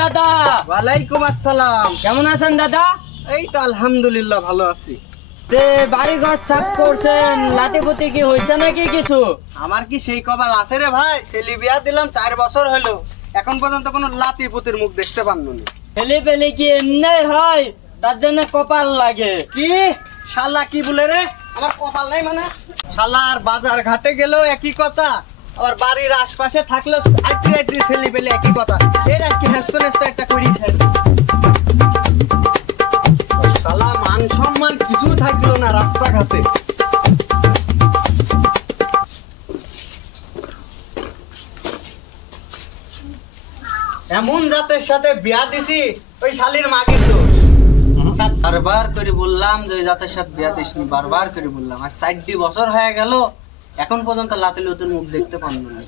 দাদা? ওয়ালাইকুম আসসালাম। কেমন আছেন দাদা? এই তো আলহামদুলিল্লাহ ভালো আছি। তে বাড়ি ঘর সাফ করছেন? লাতি কি হয়েছে নাকি কিছু? আমার কি সেই কপাল আছে রে ভাই? ছেলে বিয়া দিলাম চার বছর হলো। এখন পর্যন্ত কোনো লাতি পুতির মুখ দেখতে পারল না। ফেলে ফেলে কি এমনি হয়? তার জন্য কপাল লাগে। কি? শালা কি বলে রে? আমার কপাল নাই মানে? শালা আর বাজার ঘাটে গেলেও একই কথা। আবার বাড়ির আশপাশে থাকলেও ছেলে পেলে একই কথা। এর আজকে হেস্ত নেস্ত একটা করিস শালা মান সম্মান কিছু থাকল না রাস্তাঘাটে। এমন জাতের সাথে বিয়া দিছি ওই শালির মাগির দোষ। বারবার করে বললাম যে ওই জাতের সাথে বিয়া দিসনি বারবার করে বললাম। আর ষাটটি বছর হয়ে গেল এখন পর্যন্ত লাতি লতুর মুখ দেখতে পারল না।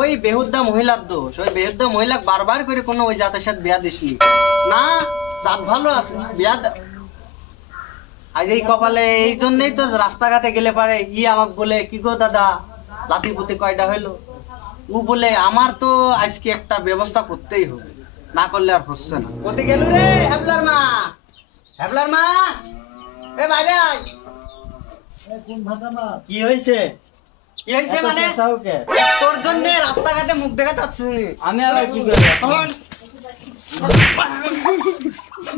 ওই বেহুদ্দা মহিলার দোষ ওই বেহুদ্দা মহিলা বারবার করে কোনো ওই জাতের সাথে বিয়া দিসনি। না জাত ভালো আছে বিয়া আজ এই কপালে এই জন্যই তো রাস্তাঘাটে গেলে পারে ই আমাকে বলে কি গো দাদা লাতি পুতি কয়টা হইল? ও বলে আমার তো আজকে একটা ব্যবস্থা করতেই হবে না করলে আর হচ্ছে না। কোথায় গেল রে হ্যাবলার মা? হ্যাবলার মা? এ বাইরে আয়। কি হয়েছে এত মানে? তোর জন্য রাস্তাঘাটে মুখ দেখা যাচ্ছে আমি আবার কি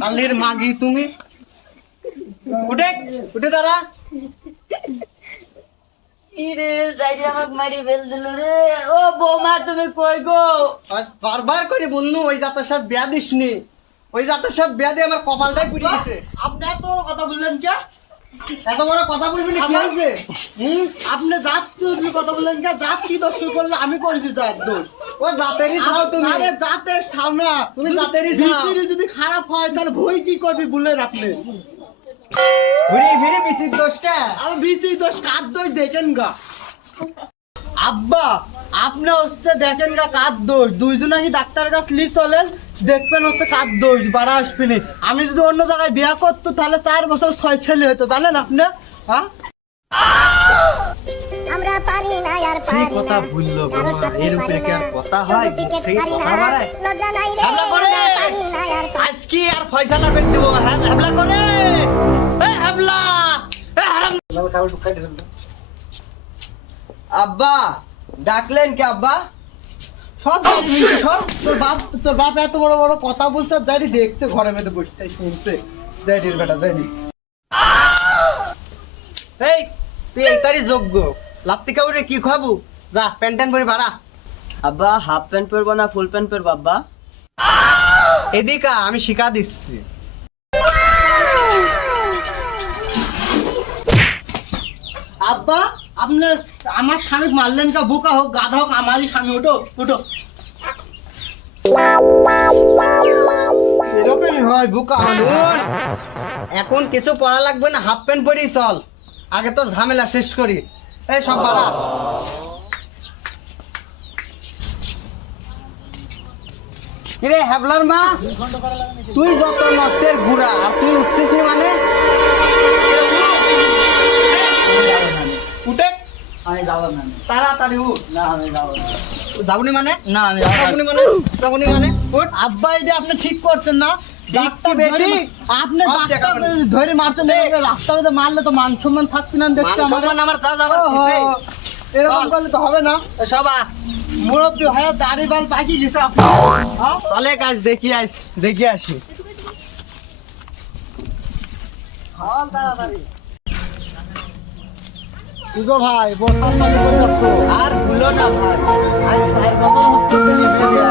কালের মাগি তুমি? উঠে উঠে দাঁড়া। ইরে যাইরে আমাকে মারি ফেল দিল রে। ও বৌমা তুমি কই গো? আজ বারবার করে বলনু ওই জাতের সাথে বিয়া দিসনি। ওই জাতের সাথে বিয়া দিয়ে আমার কপালটাই পুড়ে গেছে। আপনি এত বড় কথা বললেন কে? এত বড় কথা বলবি না কি হয়েছে? হুম? আপনি জাত তুই কথা বললেন কে জাত কি দোষ করলে আমি করেছি জাত দোষ। ও জাতেরই ছাও তুমি। আরে জাতের না তুমি জাতেরই। বিচিরি যদি খারাপ হয় তাহলে ভয় কি করবি বললেন আপনি? ঘুরে ফিরে বিচির কে? আমি বিসির দোষ কার দোষ দেখেন গা। আব্বা আপনি হচ্ছে দেখেন গা কার দোষ। দুইজনে কি ডাক্তারের কাছে লি চলেন দেখবেন হচ্ছে কার দোষ বাড়া আসবেনি আমি যদি অন্য জায়গায় বিয়া করতো তাহলে চার বছর ছয় ছেলে হতো জানেন আপনি? হ্যাঁ আমরা পারি না আর পারি কথা না। ভুললো কারও এর উপরে কি আর কথা হয়? সেই কথা বাড়ায়? লজ্জা নাই রে, হামলা করে! আমরা পারি না আর পারি আজকে আর ফয়সালা করে দিব। করে! এ হ্যাবলা এ হারাম আব্বা ডাকলেন কি আব্বা? সব সর। তোর বাপ তোর বাপ এত বড় বড় কথা বলছে জানি দেখছে ঘরে মেয়েদের বসতে শুনছে। জানির বেটা জানি এই তুই তারি যোগ্য। লাত্তি কাউরে কি খাব? যা প্যান্ট ট্যান্ট পরে বাড়া আব্বা হাফ প্যান্ট পরবো না ফুল প্যান্ট পরবো আব্বা? এদিকে আমি শিখা দিচ্ছি। আব্বা আপনার আমার স্বামী মারলেন কা বোকা হোক গাধা হোক আমারই স্বামী ওটো এরকমই হয় বোকা। এখন? কিছু পড়া লাগবে না হাফ প্যান্ট পরেই চল। আগে তো ঝামেলা শেষ করি। এই সব বাড়া। কিরে হ্যাবলার মা? তুই যত নষ্টের গুড়া আর তুই উঠছিস মানে? আমি যাব না। তাড়াতাড়ি উঠ। না আমি যাব যাবনি মানে? না আমি যাবনি মানে? যাবনি মানে? উঠ। আব্বা এটা আপনি ঠিক করছেন না ঠিক ডাক্তার কি বেঠিক? ধরে- আপনি সব ডাক্তার দেখা মানে। ধরে মারছেন এভাবে মারলে তো মান সম্মান থাকবে না দেখতে আমার যা যাবার এরকম করলে তো হবে না। সবা। মুরব্বী হয়ে দাড়ি বাল পাকিয়ে গেছে হ্যাঁ? চলে কাজ দেখি আস দেখি আসি। তাড়াতাড়ি। ভাই বসার আর ভুলো না ভাই। আজ চার বছর হচ্ছে ছেলে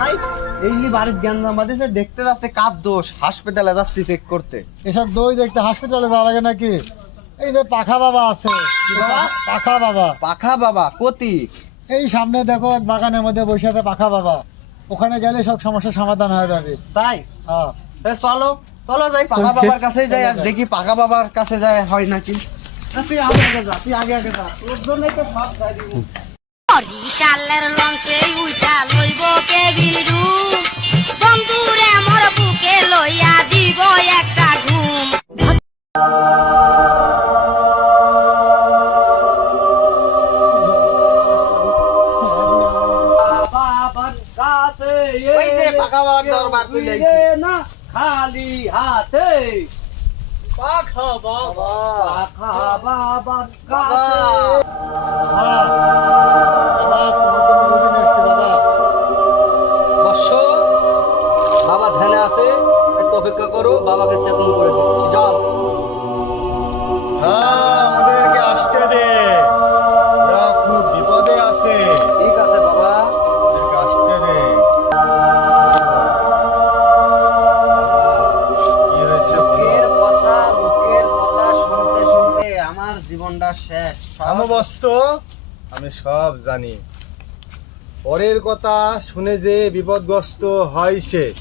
নাই বাড়ির জ্ঞান বাঁধেছে দেখতে যাচ্ছে কার দোষ। হাসপাতালে যাচ্ছি চেক করতে। এসব দই দেখতে হাসপাতালে যাওয়া লাগে নাকি? এই যে পাখা বাবা আছে। পাখা বাবা। পাখা বাবা কতি। এই সামনে দেখো এক বাগানের মধ্যে বসে আছে পাখা বাবা। ওখানে গেলে সব সমস্যার সমাধান হয়ে যাবে। তাই? হ্যাঁ। চলো চলো যাই পাকা বাবার কাছে যাই আজ দেখি পাকা বাবার কাছে যায় হয় নাকি। তুই আগে আগে যা তুই আগে আগে যা। তোর জন্যই তো সব যাই দিব। বরিশালের লঞ্চে লইব কে বন্ধুরে মোর বুকে লইয়া দিব একটা ঘুম। না খালি হাতে। পাখা বাবা। পাখা বাবা। কাছে বাবা। ধ্যানে আছে একটু অপেক্ষা করো বাবাকে চেতন শেষ সব- আমি সব জানি। পরের কথা শুনে যে বিপদগ্রস্ত হয় সে।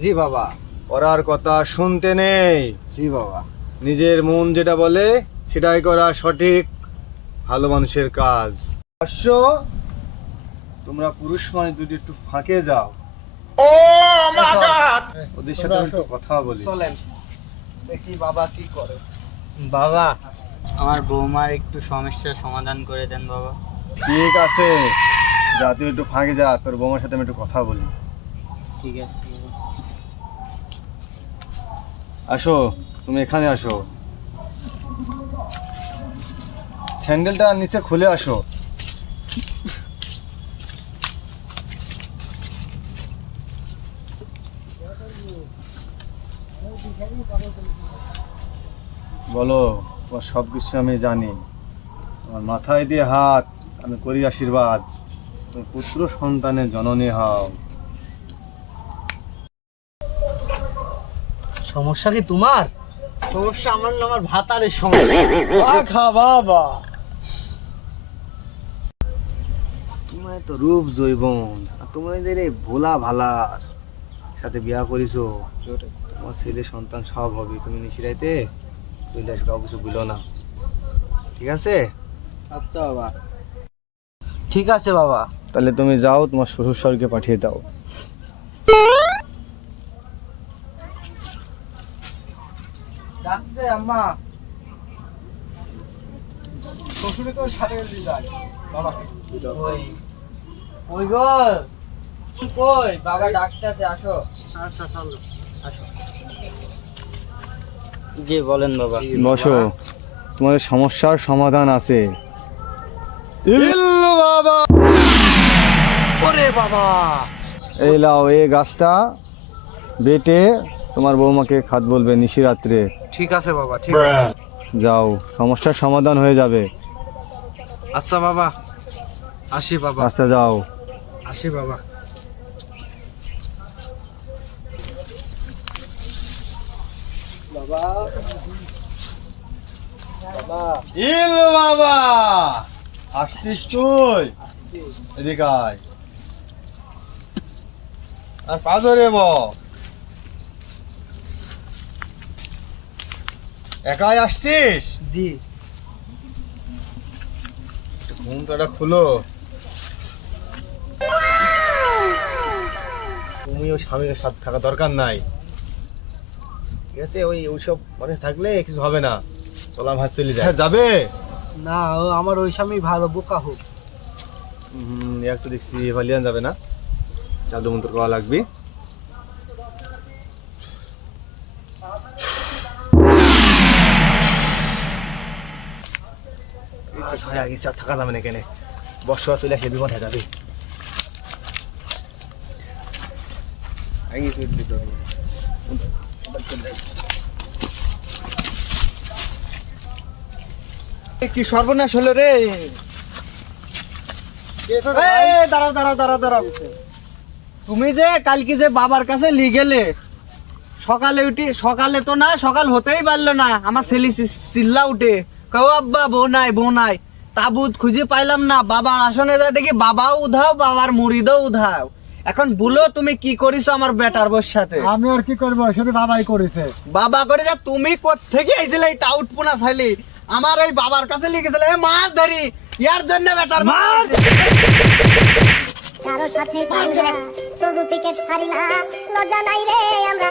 জি বাবা। পড়ার কথা শুনতে নেই। জি বাবা। নিজের মন যেটা বলে সেটাই করা সঠিক। ভালো মানুষের কাজ। অবশ্য তোমরা পুরুষ মানুষ দুটি একটু ফাঁকে যাও। ও ওদের সাথে একটু কথা বলি। চলেন দেখি বাবা কি করে। বাবা আমার বৌমার একটু সমস্যার সমাধান করে দেন বাবা। ঠিক আছে। যা তুই একটু ফাঁকে যা তোর বৌমার সাথে আমি একটু কথা বলি। ঠিক আছে আসো তুমি এখানে আসো। স্যান্ডেলটা নিচে খুলে আসো। বলো। তোমার সব কিছু আমি জানি। তোমার মাথায় দিয়ে হাত আমি করি আশীর্বাদ। তুমি পুত্র সন্তানের জননী হও। সমস্যা কি তোমার? সমস্যা আমার না আমার ভাতারের সমস্যা। পাখা বাবা। তোমার তো রূপ জৈবন আর তোমাদের এই ভোলা ভালা সাথে বিয়া করিছো। তোমার ছেলে সন্তান সব হবে তুমি নিশিরাইতে কৈলাস কাউ কিছু বুঝলো না। ঠিক আছে? আচ্ছা বাবা। ঠিক আছে বাবা। তাহলে তুমি যাও তোমার শ্বশুর শাশুড়িকে পাঠিয়ে দাও। ডাকছে আম্মা। শ্বশুরকেও সাথে যায়। বাবা। ওই ওই গো? কই? বাবা ডাক্তার আসো। আচ্ছা চলো। জি বলেন বাবা। বসো। তোমাদের সমস্যার সমাধান আছে। বাবা। ওরে বাবা। এই লাও এই গাছটা বেটে তোমার বৌমাকে খাত বলবে নিশিরাত্রে ঠিক আছে বাবা ঠিক আছে। যাও সমস্যার সমাধান হয়ে যাবে। আচ্ছা বাবা আসি বাবা। আচ্ছা যাও। আসি বাবা। ইল বাবা। আসছিস তুই? এদিকে আয়। আর পাজরে ব। একাই আসছিস? জি। ঘুমটাটা খুলো। তুমিও স্বামীর সাথে থাকা দরকার নাই। ঠিক আছে ওই ওইসব মানুষ থাকলে কিছু হবে না। চলা ভাত চলে যায়। হ্যাঁ, যাবে? না ও আমার ওই স্বামী ভালো বোকা হোক। হুম একটু দেখছি ভালিয়ান যাবে না? জাদু মন্ত্র করা লাগবে। আগে আর থাকা যাবে না কেন বর্ষা চলে আসলে বিপদ হয়ে যাবে। আগে চলে। কি সর্বনাশ হলো রে? দাঁড়াও দাঁড়াও দাঁড়াও দাঁড়াও। তুমি যে কালকে যে বাবার কাছে লি গেলে সকালে উঠি সকালে তো না সকাল হতেই পারল না। আমার ছেলে চিল্লা উঠে কেউ আব্বা বউ নাই বউ নাই। তাবুত খুঁজে পাইলাম না। বাবার আসনে যা দেখি বাবাও উধাও বাবার মুড়িদও উধাও। এখন বলো তুমি কি করিছো আমার বেটার বউর সাথে? আমি আর কি করব? শুধু বাবাই করেছে। বাবা করে যা তুমি কোত্থেকে আইছিলে এই টাউট পোনা ছাইলি আমার এই বাবার কাছে লিখেছিল এ মাছ ধরি ইয়ার জন্য বেটার মাছ? কারও সাথে পারি না তবু পিকেট ছাড়ি না। লজ্জা নাই রে আমরা